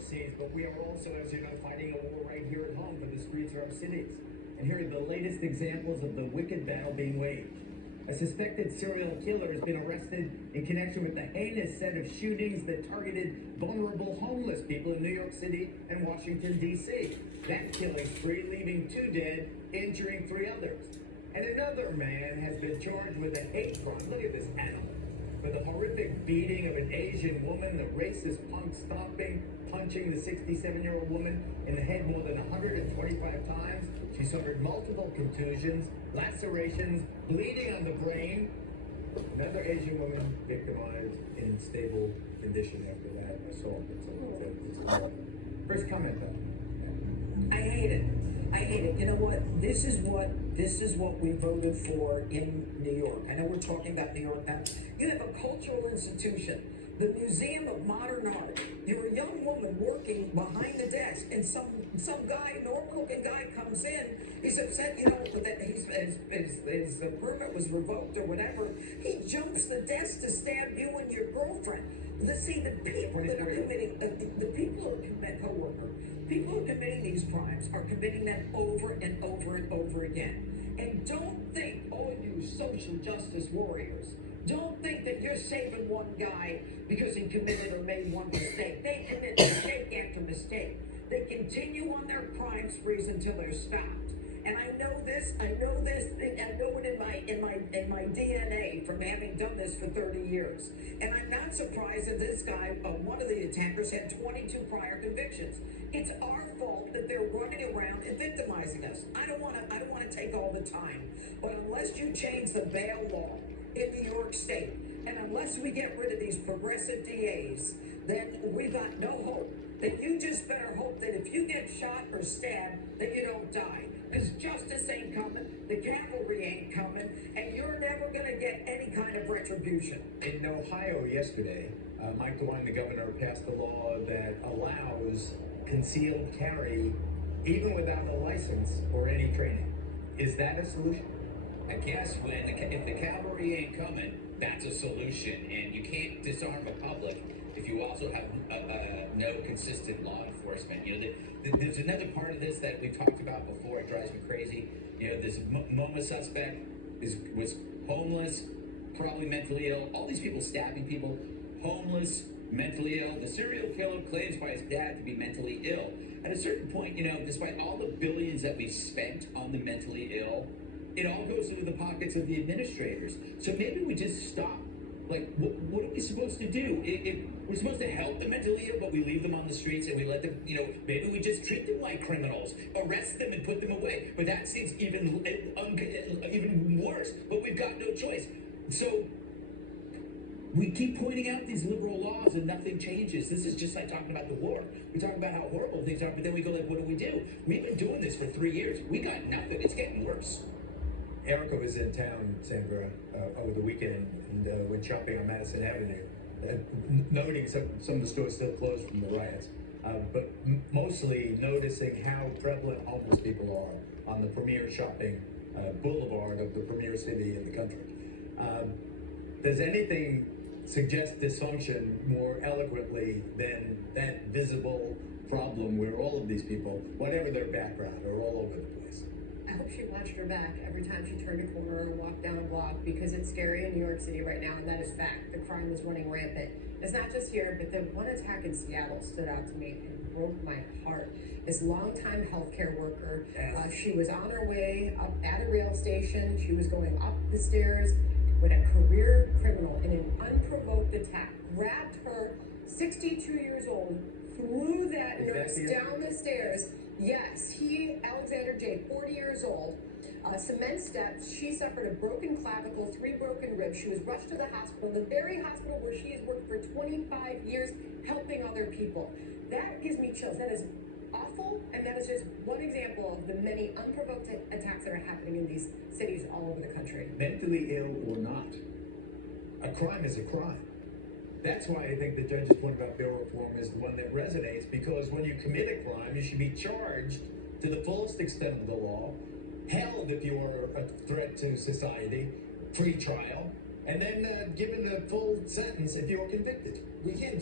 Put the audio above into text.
overseas, but we are also, as you know, fighting a war right here at home for the streets of our cities. And here are the latest examples of the wicked battle being waged. A suspected serial killer has been arrested in connection with the heinous set of shootings that targeted vulnerable homeless people in New York City and Washington, D.C. That killing spree leaving 2 dead, injuring 3 others. And another man has been charged with a hate crime. Look at this animal. For the horrific beating of an Asian woman, the racist punk stomping, punching the 67-year-old woman in the head more than 125 times. She suffered multiple contusions, lacerations, bleeding on the brain. Another Asian woman victimized in stable condition after that assault. First comment though. I hate it. I hate it. You know what? This is what we voted for in New York. I know we're talking about New York now. You have a cultural institution, the Museum of Modern Art. You're a young woman working behind the desk, and some guy, North-looking guy, comes in. He's upset, you know, that his permit was revoked or whatever. He jumps the desk to stab you and your girlfriend. See, the people that are committing, the people who commit coworker, people who are committing these crimes are committing them over and over and over again. And don't think, all you social justice warriors, don't think that you're saving one guy because he committed or made one mistake. They commit mistake after mistake. They continue on their crime sprees until they're stopped. And I know this, I know it in my DNA from having done this for 30 years. And I'm not surprised that this guy, one of the attackers, had 22 prior convictions. It's our fault that they're running around and victimizing us. I don't want to take all the time. But unless you change the bail law in New York State, and unless we get rid of these progressive DAs, then we've got no hope. Then you just better hope that if you get shot or stabbed, that you don't die. Because justice ain't coming, the cavalry ain't coming, and you're never going to get any kind of retribution. In Ohio yesterday, Mike DeWine, the governor, passed a law that allows concealed carry even without a license or any training. Is that a solution? I guess if the cavalry ain't coming, that's a solution. And you can't disarm the public if you also have no consistent law enforcement. You know, there's another part of this that we've talked about before. It drives me crazy. You know, this MoMA suspect was homeless, probably mentally ill. All these people stabbing people, homeless, mentally ill. The serial killer claims by his dad to be mentally ill. At a certain point, you know, despite all the billions that we've spent on the mentally ill, it all goes into the pockets of the administrators. So maybe we just stop. Like, what are we supposed to do? If we're supposed to help the mentally ill, but we leave them on the streets and we let them, you know, maybe we just treat them like criminals, arrest them and put them away. But that seems even worse. But we've got no choice. So we keep pointing out these liberal laws and nothing changes. This is just like talking about the war. We talk about how horrible things are, but then we go like, what do? We've been doing this for 3 years. We got nothing. It's getting worse. Erica was in town, Sandra, over the weekend and went shopping on Madison Avenue, noting some of the stores still closed from the riots, but mostly noticing how prevalent homeless people are on the premier shopping boulevard of the premier city in the country. Does anything suggest dysfunction more eloquently than that visible problem where all of these people, whatever their background, are all over the place? I hope she watched her back every time she turned a corner or walked down a block, because it's scary in New York City right now, and that is fact. The crime is running rampant. It's not just here, but the one attack in Seattle stood out to me and broke my heart. This longtime healthcare worker, she was on her way up at a rail station. She was going up the stairs when a career criminal, in an unprovoked attack, grabbed her, 62 years old, threw that nurse down the stairs. Yes, Alexander J., 40 years old, cement steps. She suffered a broken clavicle, 3 broken ribs. She was rushed to the hospital, the very hospital where she has worked for 25 years helping other people. That gives me chills. That is awful, and that is just one example of the many unprovoked attacks that are happening in these cities all over the country. Mentally ill or not, a crime is a crime. That's why I think the judge's point about bail reform is the one that resonates, because when you commit a crime, you should be charged to the fullest extent of the law, held if you are a threat to society, pre-trial, and then given the full sentence if you are convicted. We can't do